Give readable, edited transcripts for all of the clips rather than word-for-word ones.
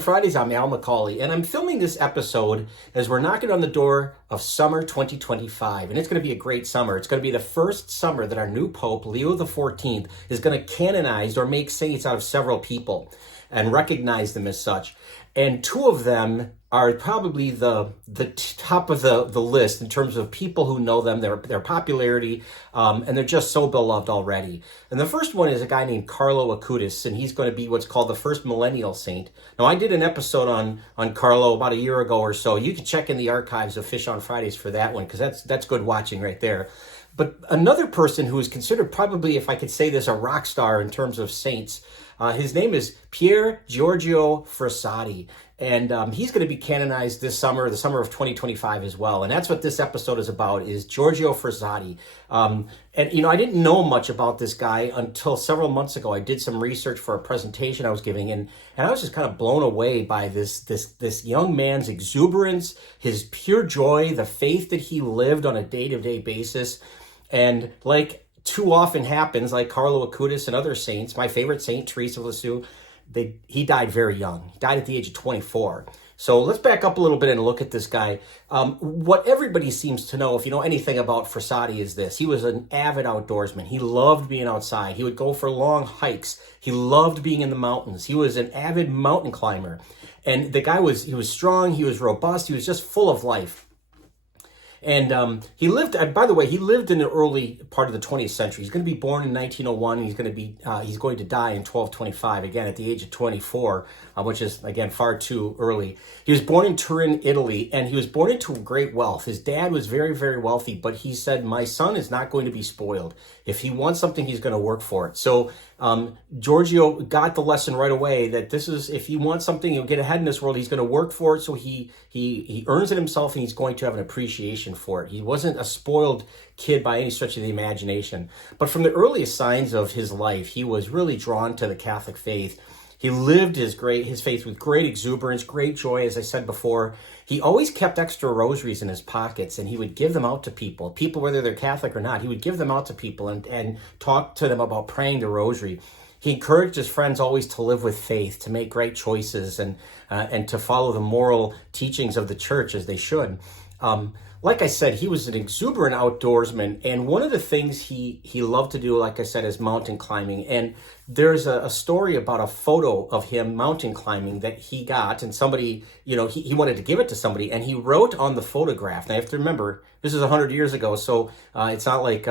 on Fridays. I'm Al McCauley, and I'm filming this episode as we're knocking on the door of summer 2025, and it's going to be a great summer. It's going to be the first summer that our new Pope, Leo the 14th, is going to canonize or make saints out of several people and recognize them as such. And two of them are probably the top of the list in terms of people who know them, their popularity, and they're just so beloved already. And the first one is a guy named Carlo Acutis, and he's going to be what's called the first millennial saint. Now, I did an episode on Carlo about a year ago or so. You can check in the archives of Fish on Fridays for that one, because that's good watching right there. But another person who is considered probably, if I could say this, a rock star in terms of saints, his name is Pier Giorgio Frassati. And he's going to be canonized this summer, the summer of 2025 as well. And that's what this episode is about, is Giorgio Frassati. And, I didn't know much about this guy until several months ago. I did some research for a presentation I was giving, and I was just kind of blown away by this young man's exuberance, his pure joy, the faith that he lived on a day-to-day basis. And like too often happens, like Carlo Acutis and other saints, my favorite saint, Teresa of Lisieux, he died very young. He died at the age of 24. So let's back up a little bit and look at this guy. What everybody seems to know, if you know anything about Frassati, is this. He was an avid outdoorsman. He loved being outside. He would go for long hikes. He loved being in the mountains. He was an avid mountain climber. And the guy was strong. He was robust. He was just full of life. And he lived, by the way, he lived in the early part of the 20th century. He's going to be born in 1901, and he's going to die in 1225, again, at the age of 24, which is, again, far too early. He was born in Turin, Italy, and he was born into great wealth. His dad was very, very wealthy, but he said, my son is not going to be spoiled. If he wants something, he's going to work for it. So Giorgio got the lesson right away that this is, if you want something, you'll get ahead in this world, he's going to work for it. So he earns it himself, and he's going to have an appreciation for it. He wasn't a spoiled kid by any stretch of the imagination. But from the earliest signs of his life, he was really drawn to the Catholic faith. He lived his faith with great exuberance, great joy, as I said before. He always kept extra rosaries in his pockets, and he would give them out to people, whether they're Catholic or not. He would give them out to people and talk to them about praying the rosary. He encouraged his friends always to live with faith, to make right choices, and to follow the moral teachings of the church as they should. Like I said, he was an exuberant outdoorsman, and one of the things he loved to do, like I said, is mountain climbing. And there's a story about a photo of him mountain climbing that he got, and somebody, he wanted to give it to somebody, and he wrote on the photograph. Now, you have to remember, this is 100 years ago, so it's not like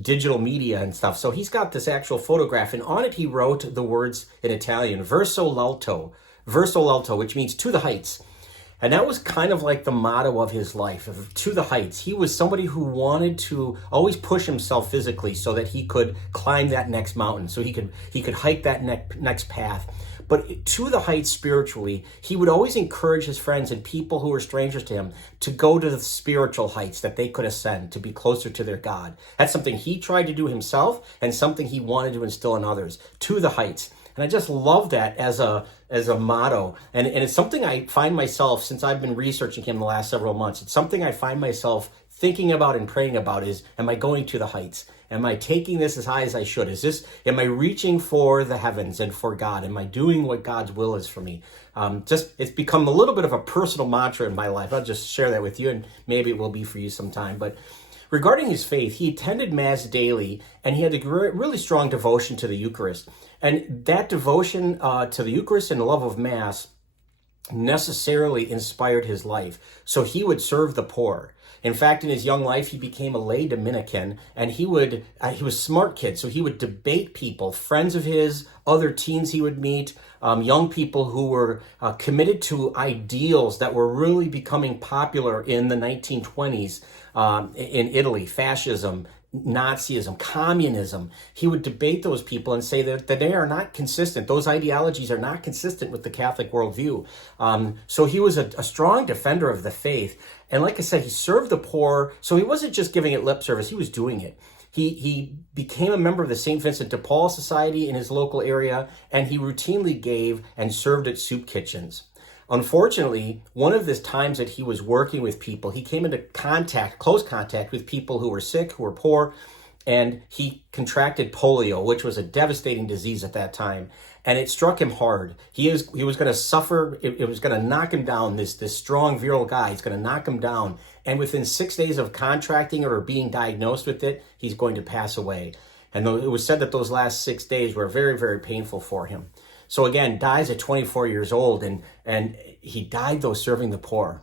digital media and stuff. So he's got this actual photograph, and on it he wrote the words in Italian, verso l'alto, which means to the heights. And that was kind of like the motto of his life, to the heights. He was somebody who wanted to always push himself physically so that he could climb that next mountain, so he could hike that next path. But to the heights spiritually, he would always encourage his friends and people who were strangers to him to go to the spiritual heights that they could ascend, to be closer to their God. That's something he tried to do himself, and something he wanted to instill in others, to the heights. And I just love that as a motto. And it's something I find myself, since I've been researching him the last several months, it's something I find myself thinking about and praying about is, am I going to the heights? Am I taking this as high as I should? Am I reaching for the heavens and for God? Am I doing what God's will is for me? It's become a little bit of a personal mantra in my life. I'll just share that with you, and maybe it will be for you sometime. But regarding his faith, he attended Mass daily, and he had a really strong devotion to the Eucharist. And that devotion to the Eucharist and the love of Mass necessarily inspired his life. So he would serve the poor. In fact, in his young life, he became a lay Dominican, and he was a smart kid. So he would debate people, friends of his, other teens he would meet, young people who were committed to ideals that were really becoming popular in the 1920s in Italy, fascism, Nazism, communism. He would debate those people and say that they are not consistent. Those ideologies are not consistent with the Catholic worldview. So he was a strong defender of the faith. And like I said, he served the poor. So he wasn't just giving it lip service, he was doing it. He became a member of the St. Vincent de Paul Society in his local area, and he routinely gave and served at soup kitchens. Unfortunately, one of the times that he was working with people, he came into close contact with people who were sick, who were poor, and he contracted polio, which was a devastating disease at that time. And it struck him hard. He was going to suffer. It was going to knock him down. This strong, virile guy. He's going to knock him down. And within 6 days of contracting or being diagnosed with it, he's going to pass away. And it was said that those last 6 days were very, very painful for him. So again, dies at 24 years old, and he died though serving the poor.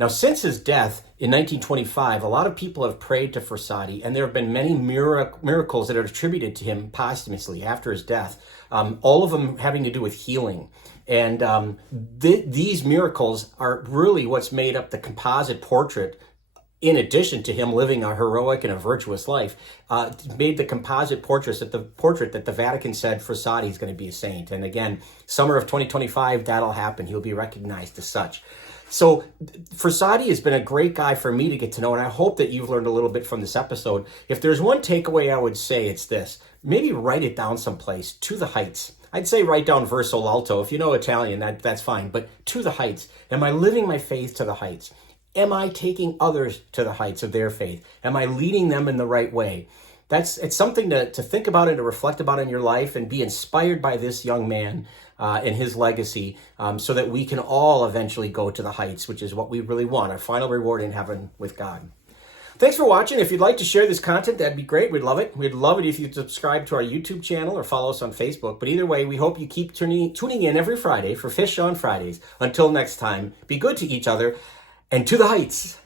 Now, since his death in 1925, a lot of people have prayed to Frassati, and there have been many miracles that are attributed to him posthumously after his death, all of them having to do with healing. And these miracles are really what's made up the composite portrait, in addition to him living a heroic and a virtuous life, made the composite portrait that the Vatican said Frassati is going to be a saint. And again, summer of 2025, that'll happen. He'll be recognized as such. So Frassati has been a great guy for me to get to know, and I hope that you've learned a little bit from this episode. If there's one takeaway I would say, it's this. Maybe write it down someplace, to the heights. I'd say write down verso alto. If you know Italian, that's fine. But to the heights. Am I living my faith to the heights? Am I taking others to the heights of their faith? Am I leading them in the right way? It's something to think about and to reflect about in your life, and be inspired by this young man and his legacy, so that we can all eventually go to the heights, which is what we really want, our final reward in heaven with God. Thanks for watching. If you'd like to share this content, that'd be great. We'd love it. We'd love it if you'd subscribe to our YouTube channel or follow us on Facebook. But either way, we hope you keep tuning in every Friday for Fish on Fridays. Until next time, be good to each other and to the heights.